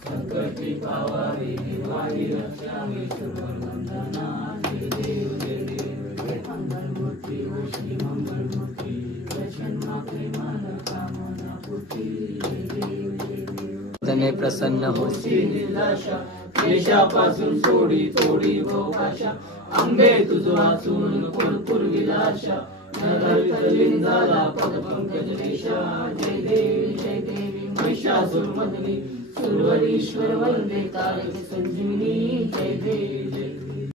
संकटी पावावी दिवाळी रक्षावी सर्वबंधना जय देव जय देव मंगलमूर्ती ओ श्री मंगलमूर्ती प्रसन्न प्रेमान कामना पूर्ती जय देव जय देव तने प्रसन्न होसी निराशा देशापासून सोडी तोडी भोगाशा अंबे तुझ वाचून पुरपुर विलाशा नरवितलीन झाला पदपंकज देशा जय देवी जय देवी महिषासुरमर्दिनी सुरवरीश्वर वंदे तारक संजीवनी जय देवी जय देवी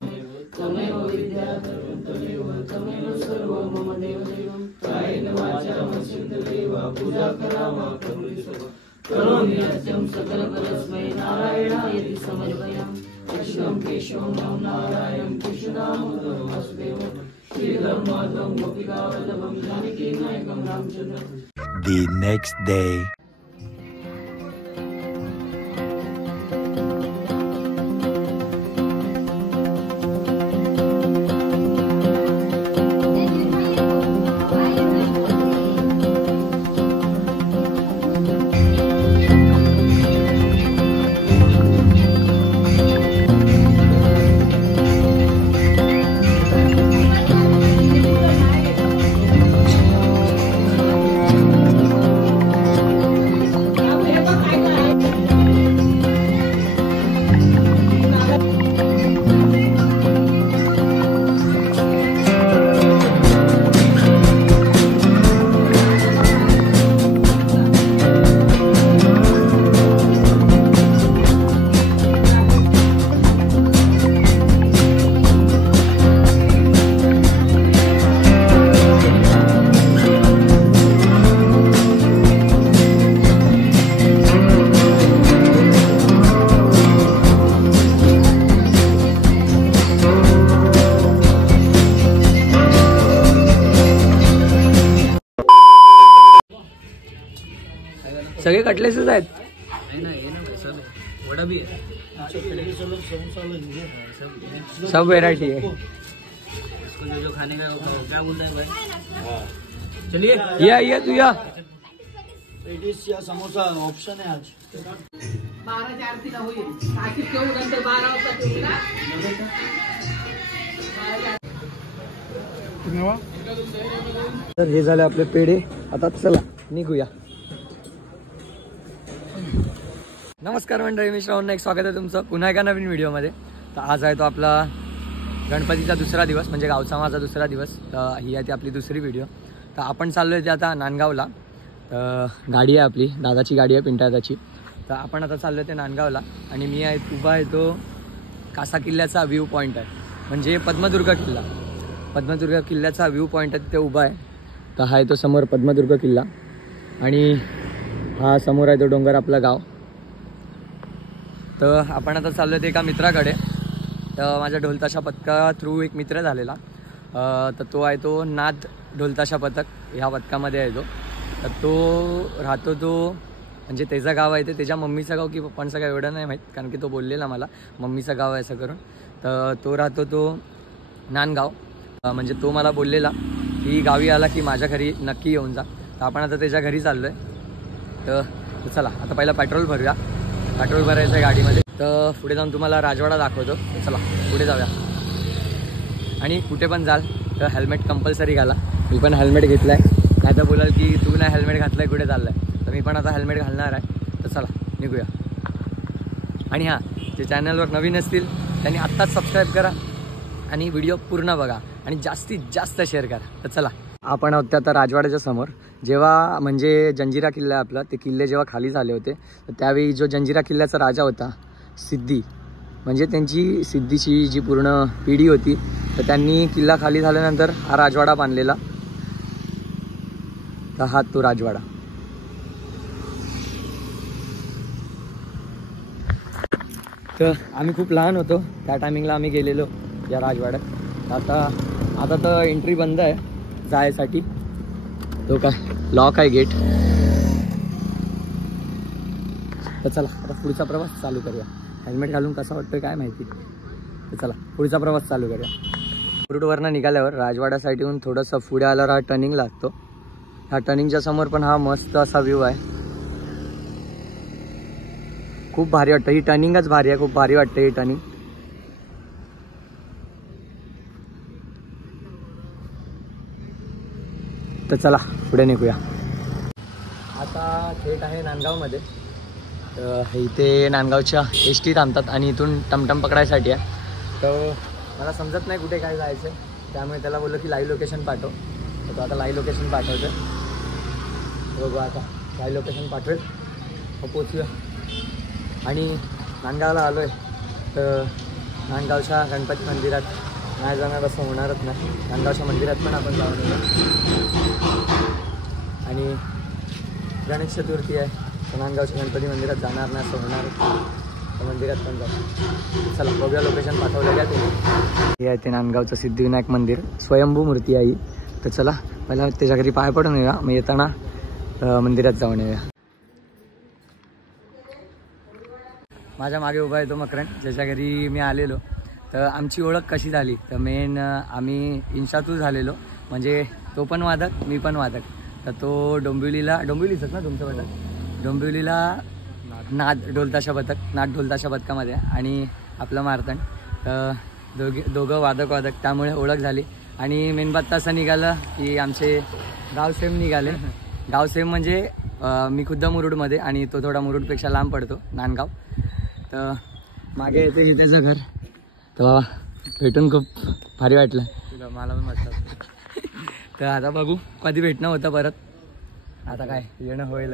तमेव विद्याधरं तमेव सर्व मम देवदेवं कायेन वाचा मनसेन्द्रियैर्वा पूजा करावा करोमि सर्वं करोमि नित्यं सकलपरस्मै नारायणायति समर्पयामि कृष्णं केशवं नारायणं कृष्णदामोदरं वासुदेवं श्रीधरं माधवं गोपिकावल्लभं जानकी नायकं रामचन्द्रं. The next day. सगळे कटलेसच आहेत. सब वेरायटी है. जो खाने का क्या बोलता है भाई? चलिए ये तू या पेटीस या समोसा ऑप्शन है आज. 12च्या आरतीला होईल. आखिर केवढं नंतर 12 वाजता ठेवला. तर हे झाले आपले पेढे. आता चला निघूया. नमस्कार मंडळी, मी श्रावण नाईक. स्वागत आहे तुमचं पुन्हा एका नवीन व्हिडिओमध्ये. तर आज आहे तो आपला गणपतीचा दुसरा दिवस, म्हणजे गावचा माझा दुसरा दिवस. तर ही आहे ती आपली दुसरी व्हिडिओ. तर आपण चाललो आहे ते आता नांदगावला. तर गाडी आहे आपली, दादाची गाडी आहे पिंटादाची. तर आपण आता चाललो आहे ते नांदगावला. आणि मी आहे उभा आहे तो कासा किल्ल्याचा व्ह्यू पॉईंट आहे, म्हणजे पद्मदुर्ग किल्ला. पद्मदुर्ग किल्ल्याचा व्ह्यू पॉईंट आहे, तिथे उभा आहे. तर हा आहे तो समोर पद्मदुर्ग किल्ला. आणि हा समोर आहे तो डोंगर आपलं गाव. तर आपण आता चाललो आहे एका मित्राकडे. तर माझ्या ढोलताशा पथका थ्रू एक मित्र झालेला. तर तो आहे तो नाद ढोलताशा पथक ह्या पथकामध्ये आहे तो. तर तो राहतो तो, म्हणजे त्याचं गाव आहे ते, त्याच्या मम्मीचं गाव की पप्पांचं गाव एवढं नाही माहीत, कारण की तो बोललेला मला मम्मीचं गाव आहे असं करून. तर तो राहतो तो नांदगाव. म्हणजे तो मला बोललेला की गावी आला की माझ्या घरी नक्की येऊन जा. तर आपण आता त्याच्या घरी चाललो आहे. तर चला आता पहिला पेट्रोल भरूया. पेट्रोल भरायचं आहे गाडीमध्ये. तर पुढे जाऊन तुम्हाला राजवाडा दाखवतो. चला पुढे जाऊया. आणि कुठे पण जाल तर हेल्मेट कंपल्सरी घाला. मी पण हेल्मेट घेतलं आहे. नाही तर बोलाल की तू नाही हेल्मेट घातलं आहे, कुठे चाललं आहे. तर मी पण आता हेल्मेट घालणार आहे. तर चला निघूया. आणि हां, जे चॅनलवर नवीन असतील त्यांनी आत्ताच सबस्क्राईब करा आणि व्हिडिओ पूर्ण बघा आणि जास्तीत जास्त शेअर करा. तर चला आपण आहोत आता राजवाड्याच्या समोर. जेव्हा म्हणजे जंजिरा किल्ला आपला, ते किल्ले जेव्हा खाली झाले होते तर त्यावेळी जो जंजिरा किल्ल्याचा राजा होता सिद्धी, म्हणजे त्यांची सिद्धीची जी पूर्ण पिढी होती, तर त्यांनी किल्ला खाली झाल्यानंतर हा राजवाडा बांधलेला. तर हा तो राजवाडा. तर आम्ही खूप लहान होतो त्या टायमिंगला आम्ही गेलेलो या राजवाड्यात. आता तर एंट्री बंद आहे जायसाठी. तो काय लॉक आहे गेट. तर चला आता पुढचा प्रवास चालू करूया. हेल्मेट घालून कसा वाटतोय काय माहिती. तर चला पुढचा प्रवास चालू करूया. मुरुडवरनं निघाल्यावर राजवाडा साईडहून थोडंसं पुढे आल्यावर हा टर्निंग लागतो. ह्या टर्निंगच्या समोर पण हा मस्त असा व्ह्यू आहे. खूप भारी वाटतं. ही टर्निंगच भारी आहे. खूप भारी वाटतं ही टर्निंग. तर चला पुढे निघूया. आता थेट आहे नांदगावमध्ये. इथे नांदगावच्या एसटी थांबतात आणि इथून टमटम पकडायसाठी आहे. तर मला समजत नाही कुठे काय जायचं, त्यामुळे त्याला बोललो की लाईव्ह लोकेशन पाठव. तर तो आता लाईव्ह लोकेशन पाठवतो. बघू आता लाईव्ह लोकेशन पाठवेल पोचूया. आणि नांदगावला आलो आहे. तर नांदगावच्या गणपती मंदिरात नाही जाणार असं होणारच नाही. नांदगावच्या मंदिरात पण आपण जाऊन येऊ. आणि गणेश चतुर्थी आहे, तर नांदगावच्या गणपती मंदिरात जाणार नाही असं होणारच नाही. तर मंदिरात पण जाऊ. चला बघूया लोकेशन पाठवलं काय ते. हे आहे ते नांदगावचं सिद्धिविनायक मंदिर. स्वयंभू मूर्ती आहे. तर चला पहिला त्याच्या घरी पाय पडून येऊया, मग येताना मंदिरात जाऊन येऊया. माझ्या मागे उभा आहे तो मकरन, ज्याच्या घरी मी आलेलो. तर आमची ओळख कशी झाली तर मेन आम्ही इन्स्टातून झालेलो. म्हणजे तो पण वादक मी पण वादक. तर तो डोंबिवलीचंच ना तुमचं पथक, डोंबिवलीला नाद ढोलताशा पथकामध्ये आणि आपलं मारतण. तर दोघं वादक त्यामुळे ओळख झाली. आणि मेन बात असं निघालं की आमचे गाव सेम निघाले. गाव सेम म्हणजे मी खुद्द मुरुडमध्ये आणि तो थोडा मुरुडपेक्षा लांब पडतो नांदगाव. तर मागे येते त्याचं घर. तर बाबा भेटून खूप भारी वाटलं. मला पण वाटलं. तर आता बघू कधी भेटणं होतं परत. आता काय येणं होईल.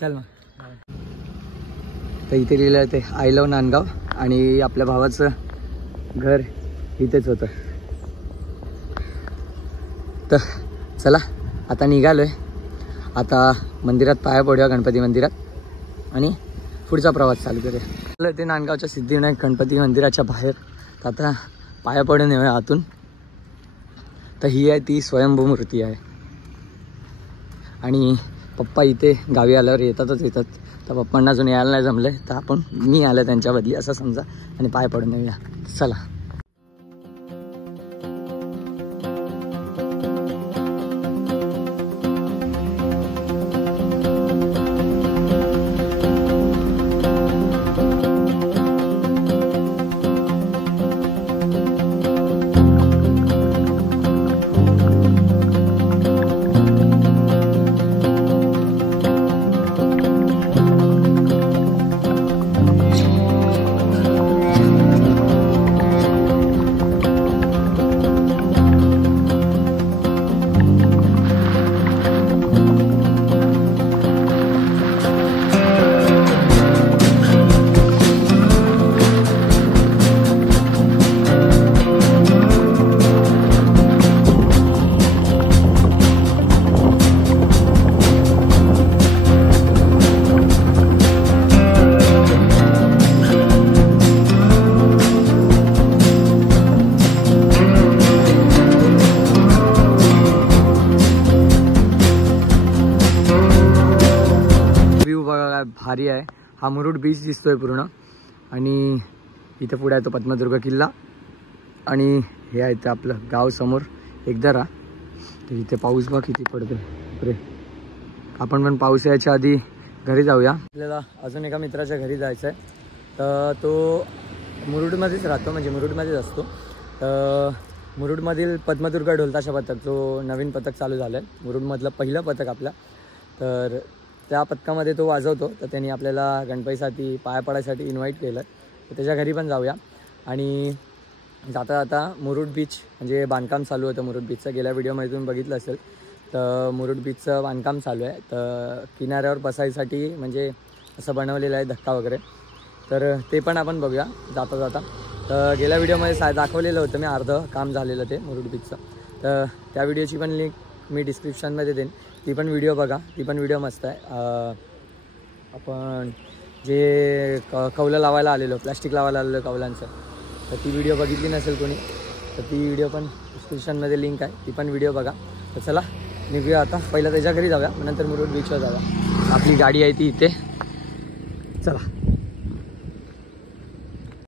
चल मग. तर इथे लिहिलं ते आय लव्ह नांदगाव आणि आपल्या भावाचं घर इथेच होतं. तर चला आता निघालोय. आता मंदिरात पाया पडूया, गणपती मंदिरात, आणि पुढचा प्रवास चालू करूया. ते नांदगावच्या सिद्धिविनायक गणपती मंदिराच्या बाहेर. तर आता पाया पडून येऊया आतून. तर ही आहे ती स्वयंभू मूर्ती आहे. आणि पप्पा इथे गावी आल्यावर येतातच. तर पप्पांना अजून यायला नाही जमलं, तर मी आलं त्यांच्या बदली असं समजा आणि पाय पडून येऊया. चला. भारी आहे. हा मुरुड बीच दिसतोय पूर्ण. आणि इथे पुढे आहे तो पद्मदुर्ग किल्ला. आणि हे आहे ते आपलं गाव समोर एकदारा. तर इथे पाऊस बघ किती पडतोय. अरे आपण पण पाऊस यायच्या आधी घरी जाऊया. आपल्याला अजून एका मित्राच्या घरी जायचं आहे. तर तो मुरुडमध्येच राहतो, म्हणजे मुरुडमध्येच असतो. तर मुरुडमधील पद्मदुर्ग ढोलताशा पथक जो नवीन पथक चालू झालं आहे, मुरुडमधलं पहिलं पथक आपलं. तर त्या पथकामध्ये तो वाजवतो. तर त्यांनी आपल्याला गणपतीसाठी पाया पडायसाठी इन्व्हाइट केलं. तर त्याच्या घरी पण जाऊया. आणि जाता जाता मुरुड बीच म्हणजे बांधकाम चालू होतं मुरुड बीचचं. गेल्या व्हिडिओमध्ये तुम्ही बघितलं असेल. तर मुरुड बीचचं बांधकाम चालू आहे. तर किनाऱ्यावर बसायसाठी म्हणजे असं बनवलेलं आहे धक्का वगैरे. तर ते पण आपण बघूया जाता जाता. तर गेल्या व्हिडिओमध्ये दाखवलेलं होतं मी अर्धं काम झालेलं ते मुरुड बीचचं. तर त्या व्हिडिओची पण लिंक मी डिस्क्रिप्शनमध्ये देईन. ती पण व्हिडिओ बघा. ती पण व्हिडिओ मस्त आहे. आपण जे कौलं लावायला आलेलो, प्लॅस्टिक लावायला आलेलो कौलांचं, तर ती व्हिडिओ बघितली नसेल कोणी तर ती व्हिडिओ पण डिस्क्रिप्शनमध्ये लिंक आहे. ती पण व्हिडिओ बघा. तर चला निघूया आता. पहिला त्याच्या घरी जाऊया, नंतर मुरुड बीचवर जाऊया. आपली गाडी आहे ती इथे. चला.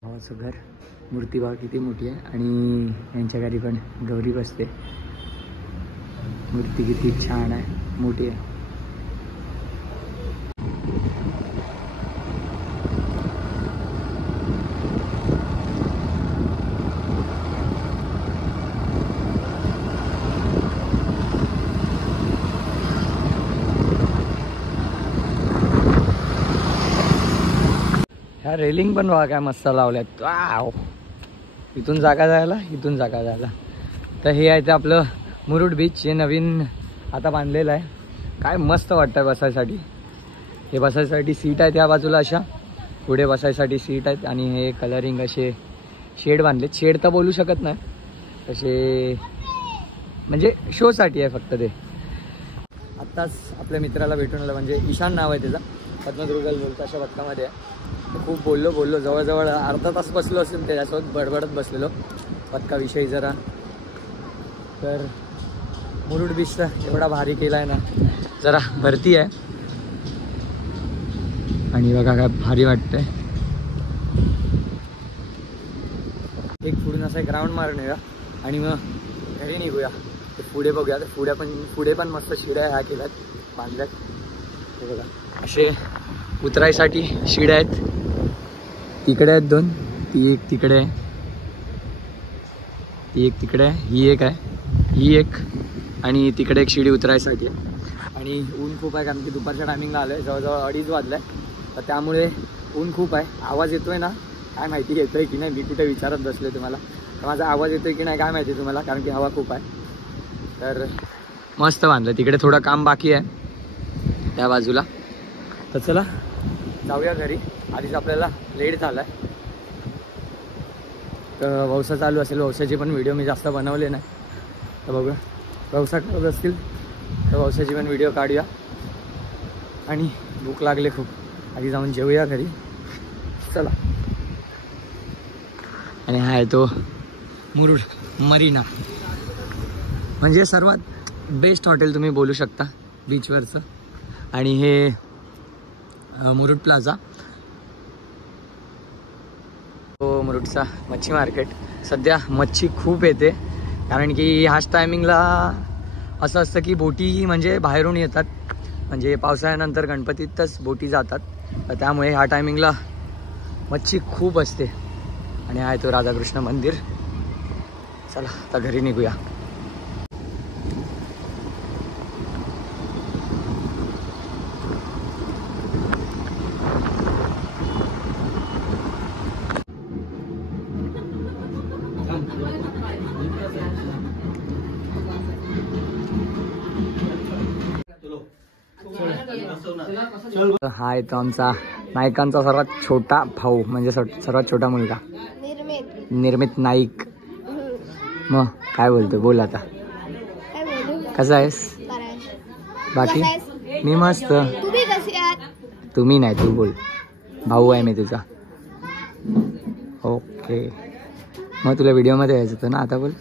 भावाचं घर, मूर्ती बघा किती मोठी आहे. आणि यांच्या घरी पण गौरी बसते. मूर्ती किती छान आहे, मोठी आहे. ह्या रेलिंग पण बघा काय मस्त लावल्यात. वाव. इथून जागा जायला, इथून जागा जायला. तर हे आहे ते आपलं मुरुड बीच. हे नवीन आता बांधलेलं आहे. काय मस्त वाटतं बसायसाठी. हे बसायसाठी सीट आहेत या बाजूला, अशा पुढे बसायसाठी सीट आहेत. आणि हे कलरिंग असे शेड बांधलेत. शेड तर बोलू शकत नाही, तसे म्हणजे शोसाठी आहे फक्त ते. आत्ताच आपल्या मित्राला भेटून आलं, म्हणजे ईशान नाव आहे त्याचा. पद्मदुर्गल ढोलताशा पथकामध्ये आहे. खूप बोललो जवळजवळ अर्धा तास बसलो असेल त्याच्यासोबत, बडबडत बसलेलो पथकाविषयी जरा. तर मुरुड बीचचा एवढा भारी केला आहे ना, जरा भरती आहे. आणि बघा काय भारी वाटतंय. एक पुढून असा एक राऊंड मारून येऊया आणि मग घरी निघूया. ते पुढे बघूया. तर पुढे पण मस्त शिड्या ह्या केल्यात, बांधल्यात. हे बघा असे उतरायसाठी शिड्या आहेत. तिकडे आहेत दोन, ती एक तिकडे आहे, ती एक तिकडे आहे, ही एक आहे, ही एक. आणि तिकडे एक शिडी उतरायसाठी आहे. आणि ऊन खूप आहे, कारण की दुपारच्या टायमिंगला आलं आहे. जवळजवळ 2:30 वाजलं आहे. तर त्यामुळे ऊन खूप आहे. आवाज येतोय ना काय माहिती, येतोय की नाही. मी कुठे विचारत बसले तुम्हाला, तर माझा आवाज येतोय की नाही काय माहिती तुम्हाला, कारण की हवा खूप आहे. तर मस्त बांधलं. तिकडे थोडं काम बाकी आहे त्या बाजूला. तर चला जाऊया घरी. आधीच आपल्याला लेट झाला आहे. तर व्यवसाय चालू असेल, व्यवसायाची पण व्हिडिओ मी जास्त बनवले नाही. तर बघूया, व्यवसाय करत असतील तर व्यवसायाची पण व्हिडिओ काढूया. आणि भूक लागले खूप, आधी जाऊन जेवूया घरी. चला. आणि हा आहे तो मुरुड मरीना, म्हणजे सर्वात बेस्ट हॉटेल तुम्ही बोलू शकता बीचवरचं. आणि हे मुरुड प्लाझा, तो मुरुडचा मच्छी मार्केट. सध्या मच्छी खूप येते, कारण की ह्याच टायमिंगला असं असतं की बोटी म्हणजे बाहेरून येतात. म्हणजे पावसाळ्यानंतर गणपतीतच बोटी जातात. तर त्यामुळे ह्या टायमिंगला मच्छी खूप असते. आणि आहे तो राधाकृष्ण मंदिर. चला आता घरी निघूया. हा आहे तो आमचा नाईकांचा सर्वात छोटा भाऊ, म्हणजे सर्वात छोटा मुलगा निर्मित नाईक. मग काय बोलतो, बोल आता. कसा आहेस? बाकी मी मस्त. तुम्ही नाही, तू बोल. भाऊ आहे मी तुझा. ओके. मग तुला व्हिडिओमध्ये यायचं होतं ना, आता बोल.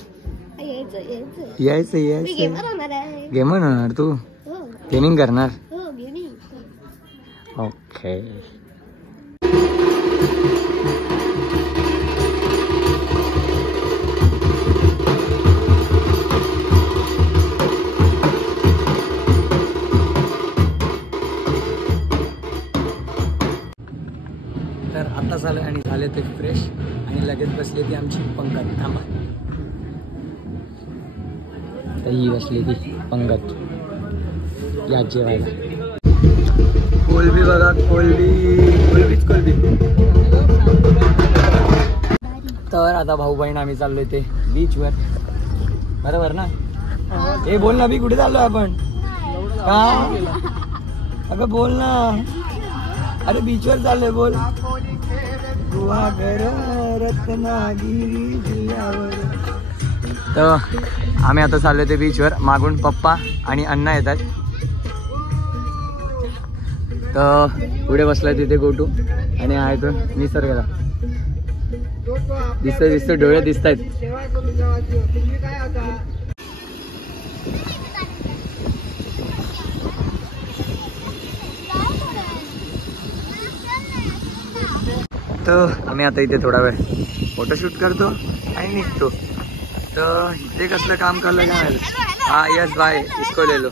यायचं गेमर होणार तू, गेमिंग करणार. ओके. तर आता झालं आणि झाले ते फ्रेश आणि लगेच बसली ती आमची पंगत. थांबा, तर ही बसली ती पंगत या जेवायला. कोलबी बघा, कोलबीच कोलबी. तर आता भाऊ बहीण आम्ही चाललोय ते बीचवर, बरोबर ना. हे बोल ना, बी कुठे चाललोय आपण? का अगं बोल ना. अरे बीचवर चाललोय, बोल. गुहागर रत्नागिरी जिल्ह्यावर. तर आम्ही आता चाललोय ते बीचवर. मागून पप्पा आणि अण्णा येतात. तर पुढे बसलाय तिथे गोटू आणि आहे तो निसर्गाला. दिसतंय डोळे दिसत आहेत. तर आम्ही आता इथे थोडा वेळ फोटोशूट करतो आणि निघतो. तर इथे कसलं काम करलं काय माहिती. हा यस बाय इसको ले लो.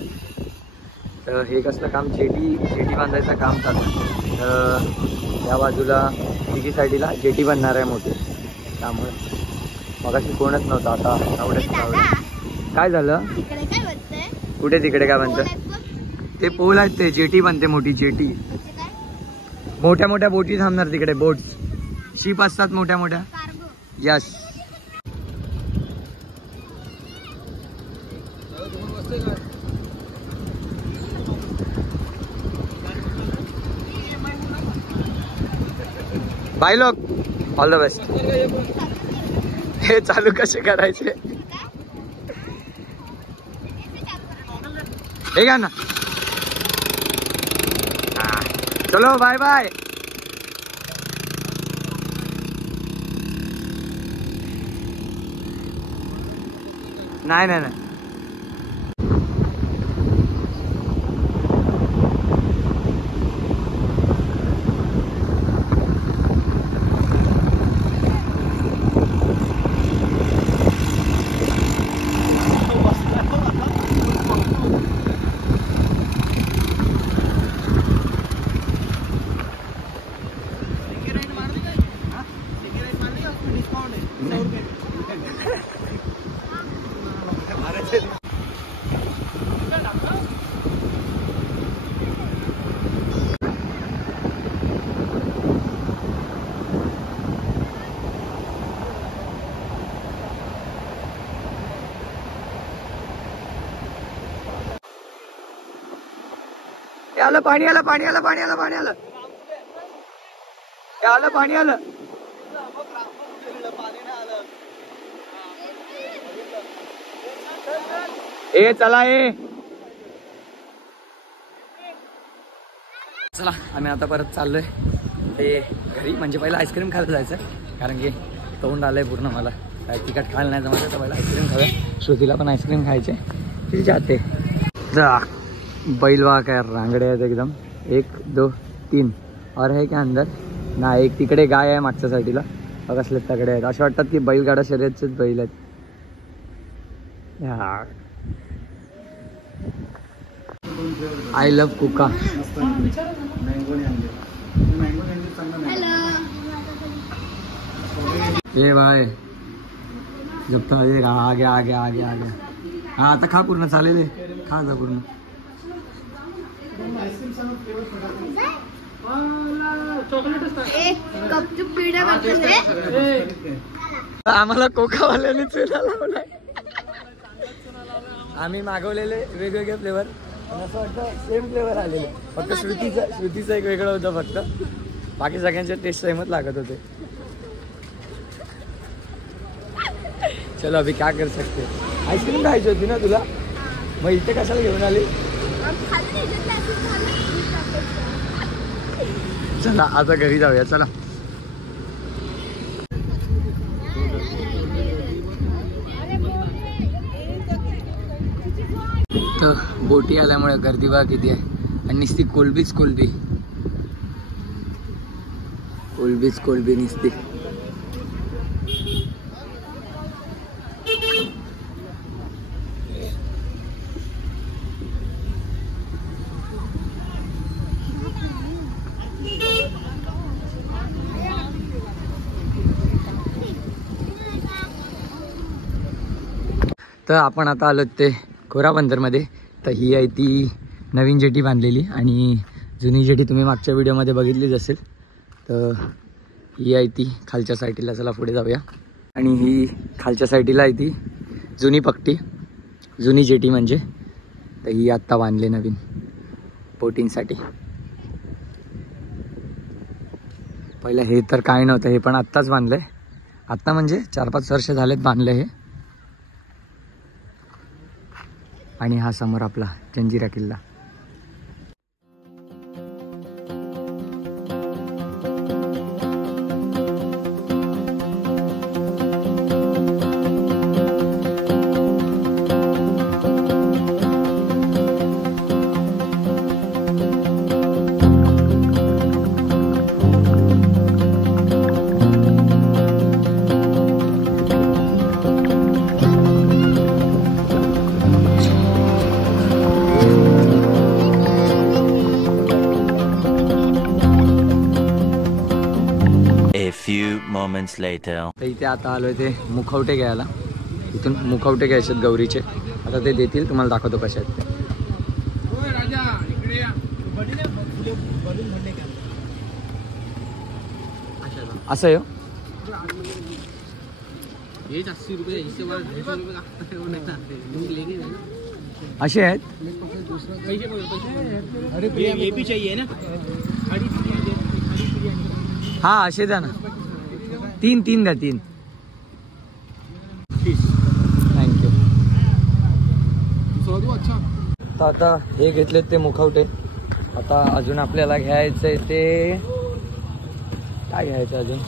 तर हे कसलं काम जेटी बांधायचं काम चालू आहे. तर या बाजूला तिघी साईडला जेटी बनणार आहे मोठी. त्यामुळे मगाशी कोणच नव्हतं. आता आवडत काय झालं. कुठे तिकडे काय बनतं ते पोल आहेत ते जेटी बनते मोठी जेटी. मोठ्या मोठ्या बोटी थांबणार तिकडे. बोट्स शिप असतात मोठ्या मोठ्या. यस बाय लोक ऑल द बेस्ट. हे चालू कसे करायचे हे का ना. चलो बाय बाय. नाही नाही नाही आलं पाणी आलं पाणी आलं पाणी आलं पाणी आलं आलं पाणी आलं. ए चला ए चला आम्ही आता परत चाललोय ते घरी. म्हणजे पहिला आईस्क्रीम खायला जायचं कारण की तोंड आलंय पूर्ण. मला काय तिखट खायला नाही जमत तर पहिला आईस्क्रीम खाऊया. श्रुतीला पण आईस्क्रीम खायचे. ती जाते जा. बैलवा काय रांगडे आहेत एकदम. 1 2 3 और है क्या अंदर ना. एक तिकडे गाय आहे मागच्या साईडला. कसले तगडे आहेत. असे वाटतात की बैलगाडा शर्यतचेच बैल आहेत. आय लव्ह कुका. ये भाई जब तक ये आगे आगे आगे आगे. हा आता खा पूर्ण चालेल. खा जा पूर्ण. आम्हाला कोकावाल्याने चुना लावलाय. आम्ही मागवलेले वेगवेगळे फ्लेवर. असं वाटतं सेम फ्लेवर आलेले. फक्त श्रुतीचं एक वेगळं होतं फक्त. बाकी सगळ्यांचे टेस्ट सेमच लागत होते. चलो अभी क्या कर सकते. आईस्क्रीम खायची होती ना तुला. मग इथे कशाला घेऊन आली. चला आता घरी जाऊया. चला तर बोटी आल्यामुळे गर्दी बघा किती आहे. आणि नुसती कोलबीच कोलबी कोलबीच कोलबी नुसती. तर आपण आता आलो ते घोराबंदरमध्ये. तर ही आहे ती नवीन जेटी बांधलेली आणि जुनी जेटी तुम्ही मागच्या व्हिडिओमध्ये बघितलीच असेल. तर ही आहे ती खालच्या साईडला. चला पुढे जाऊया. आणि ही खालच्या साईडला आहे ती जुनी पट्टी जुनी जेटी म्हणजे. तर ही आत्ता बांधली नवीन बोटिंगसाठी. पहिलं हे तर काय नव्हतं. हे पण आत्ताच बांधलं आहे. आत्ता म्हणजे 4-5 वर्ष झालेत बांधलं हे. आणि हा समोर आपला जंजिरा किल्ला. moments later. तर इथे आता आलोय ते मुखवटे घ्यायला. इथून मुखवटे घ्यायचे गौरीचे. आता ते देतील, तुम्हाला दाखवतो कसे आहेत ते. असं आहे असे आहेत. हा असे द्या ना. तीन द्या. 3 थँक्यू. तर आता हे घेतलेत ते मुखवटे. आता अजून आपल्याला घ्यायचंय ते काय घ्यायचं अजून.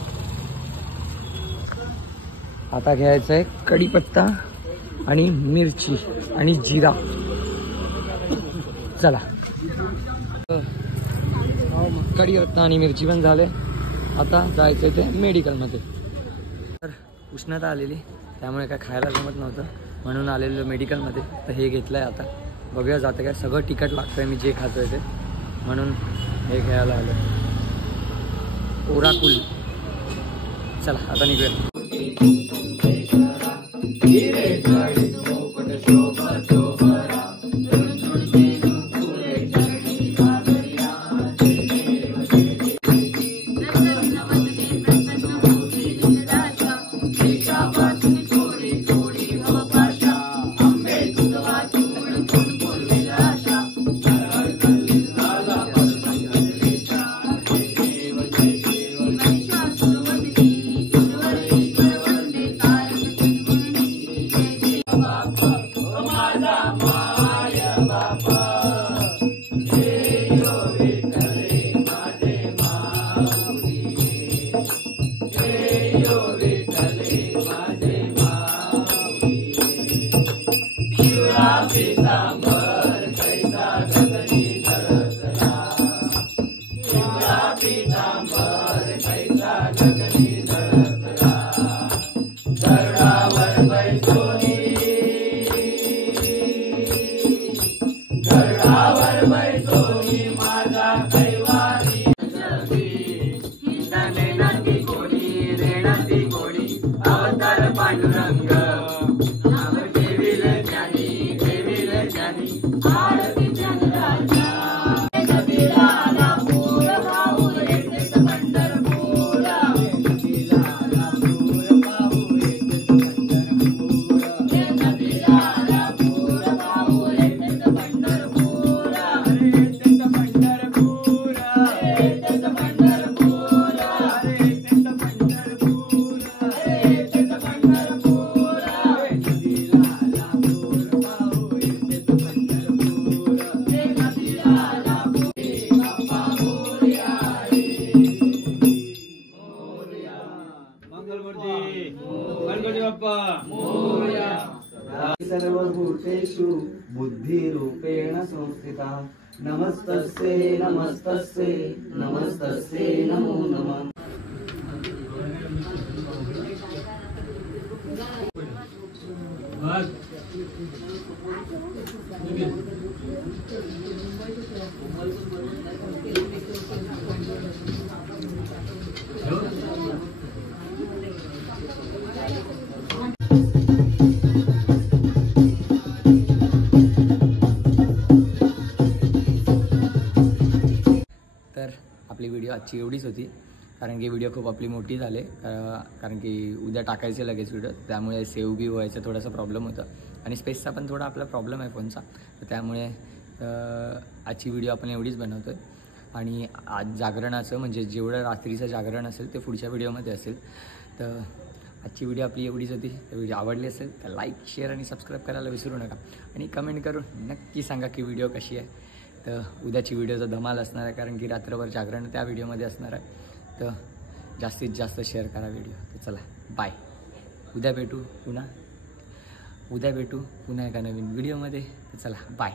आता घ्यायचंय कढीपत्ता आणि मिरची आणि जिरा. चला कढीपत्ता आणि मिरची पण झाले. आता जायचंय ते मेडिकलमध्ये. तर उष्णता आलेली त्यामुळे काय खायला जमत नव्हतं म्हणून आलेलो मेडिकलमध्ये. तर हे घेतलंय. आता बघूया जातं काय. सगळं तिखट लागतंय मी जे खातोय ते, म्हणून हे घ्यायला आलं. ओराकुल. चला आता निघूया. सर्वभूतेषु बुद्धिरूपेण संस्थिता. नमस्तस्ये नमस्तस्ये नमस्तस्ये नमो नमः. तर आपली व्हिडिओ आजची एवढीच होती, कारण की व्हिडिओ खूप आपली मोठी झाली. कारण की उद्या टाकायचे लगेच व्हिडिओ, त्यामुळे सेव्ह बी व्हायचा थोडासा प्रॉब्लेम होता आणि स्पेसचा पण थोडा आपला प्रॉब्लेम आहे फोनचा. तर त्यामुळे आजची व्हिडिओ आपण एवढीच बनवतो आहे. आणि आज जागरणाचं म्हणजे जेवढं रात्रीचं जागरण असेल ते पुढच्या व्हिडिओमध्ये असेल. तर आजची व्हिडिओ आपली एवढीच होती. व्हिडिओ आवडली असेल तर लाईक, शेअर आणि सबस्क्राईब करायला विसरू नका. आणि कमेंट करून नक्की सांगा की व्हिडिओ कशी आहे. तर उद्याची व्हिडिओचा धमाल असणार आहे, कारण की रात्रभर जागरण त्या व्हिडिओमध्ये असणार आहे. तर जास्तीत जास्त शेअर करा व्हिडिओ. तर चला बाय. उद्या भेटू पुन्हा एका नवीन व्हिडिओमध्ये. तर चला बाय.